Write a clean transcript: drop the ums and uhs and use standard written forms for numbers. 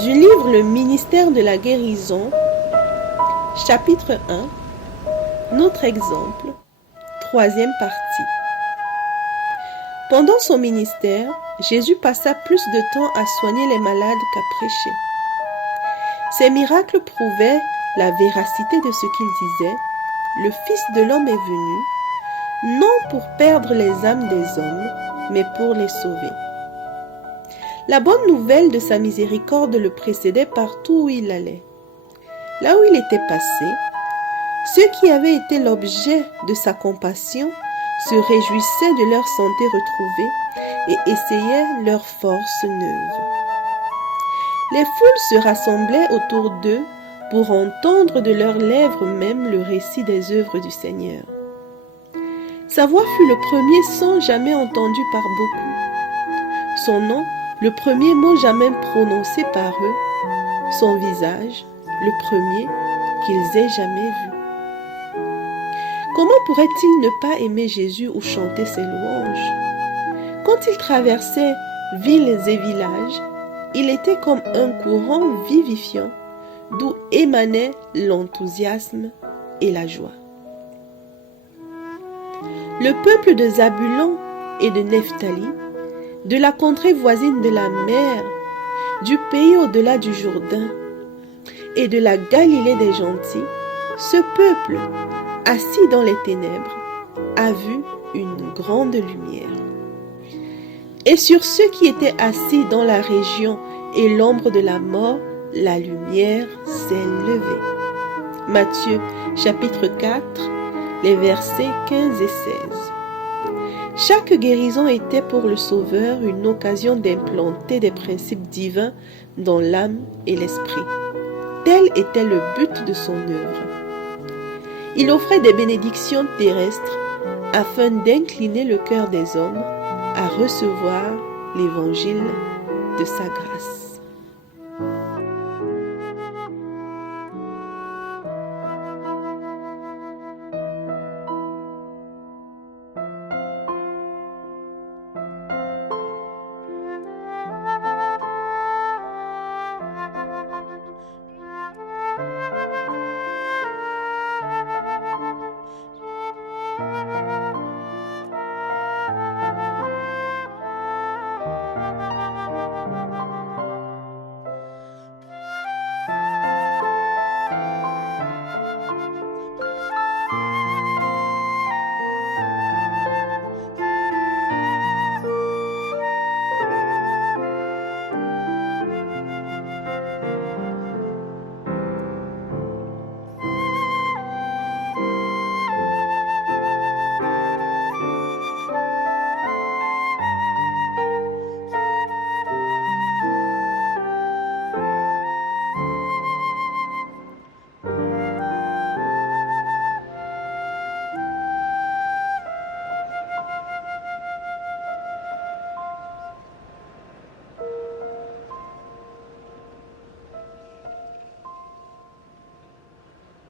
Du livre Le ministère de la guérison, chapitre 1, notre exemple, troisième partie. Pendant son ministère, Jésus passa plus de temps à soigner les malades qu'à prêcher. Ces miracles prouvaient la véracité de ce qu'il disait. Le Fils de l'homme est venu, non pour perdre les âmes des hommes, mais pour les sauver. La bonne nouvelle de sa miséricorde le précédait partout où il allait. Là où il était passé, ceux qui avaient été l'objet de sa compassion se réjouissaient de leur santé retrouvée et essayaient leur force neuve. Les foules se rassemblaient autour d'eux pour entendre de leurs lèvres même le récit des œuvres du Seigneur. Sa voix fut le premier son jamais entendu par beaucoup. Son nom, le premier mot jamais prononcé par eux. Son visage, le premier qu'ils aient jamais vu. Comment pourrait-il ne pas aimer Jésus ou chanter ses louanges? Quand il traversait villes et villages, il était comme un courant vivifiant d'où émanait l'enthousiasme et la joie. Le peuple de Zabulon et de Nephtali, de la contrée voisine de la mer, du pays au-delà du Jourdain et de la Galilée des gentils, ce peuple, assis dans les ténèbres, a vu une grande lumière. Et sur ceux qui étaient assis dans la région et l'ombre de la mort, la lumière s'est levée. Matthieu chapitre 4, les versets 15 et 16. Chaque guérison était pour le Sauveur une occasion d'implanter des principes divins dans l'âme et l'esprit. Tel était le but de son œuvre. Il offrait des bénédictions terrestres afin d'incliner le cœur des hommes à recevoir l'évangile de sa grâce.